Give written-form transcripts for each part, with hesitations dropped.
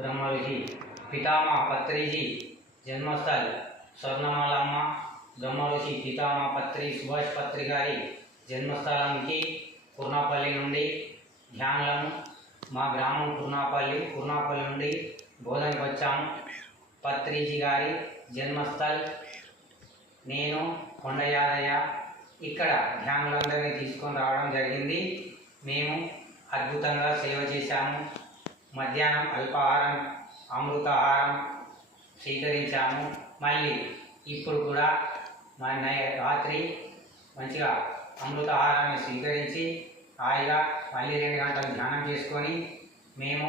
ब्रह्मऋषि पितामह पत्रिजी जन्मस्थल स्वर्णमालम्म ब्रह्मऋषि पितामह पत्रि सुभाष पत्रि गारी जन्मस्थलानिकी कुर्नापल्ली నుండి ధ్యానము మా గ్రామం కుర్నాపల్లి నుండి బోధనకు వచ్చాము. పత్రిజీ గారి జన్మస్థల్. నేను కొండ యాదయ్య ఇక్కడ ధ్యానులందరినీ తీసుకొని రావడం జరిగింది. మేము అద్భుతంగా సేవ చేశాము. మధ్యాహ్నం అల్పాహారం అమృతాహారం స్వీకరించాము. మళ్ళీ ఇప్పుడు కూడా రాత్రి మంచిగా అమృతాహారాన్ని స్వీకరించి హాయిగా మళ్ళీ 2 గంటలు ధ్యానం చేసుకొని మేము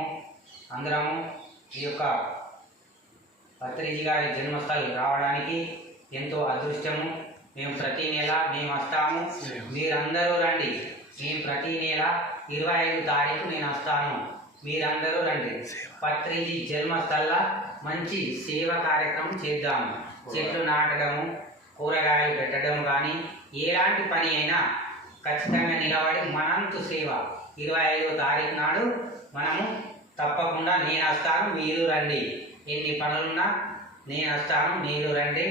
అందరము ఈ యొక్క పత్రిజీ గారి జన్మస్థలం రావడానికి ఎంతో అదృష్టము. మేము ప్రతి నెల మేము వస్తాము, మీరందరూ రండి. మేము ప్రతి నెల 25 తారీఖు నేను వస్తాను, మీరందరూ రండి. పత్రిజీ జన్మస్థల మంచి సేవ కార్యక్రమం చేద్దాము. చెట్లు నాటడము, కూరగాయలు పెట్టడం కానీ ఎలాంటి పని అయినా ఖచ్చితంగా నిలబడి మనంతు సేవ 25వ తారీఖు నాడు మనము తప్పకుండా నేను వస్తాను, మీరు రండి. ఎన్ని పనులున్నా నేను వస్తాను, మీరు రండి.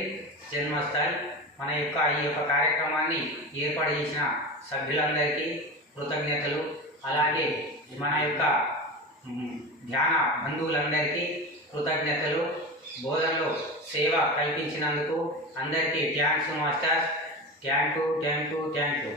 జన్మస్థల్ మన యొక్క ఈ యొక్క కార్యక్రమాన్ని ఏర్పాటు చేసిన సభ్యులందరికీ కృతజ్ఞతలు. అలాగే మన యొక్క ధ్యాన బంధువులందరికీ కృతజ్ఞతలు. బోధనలో సేవ కల్పించినందుకు అందరికీ థ్యాంక్స్ మాస్టర్స్. Thank you.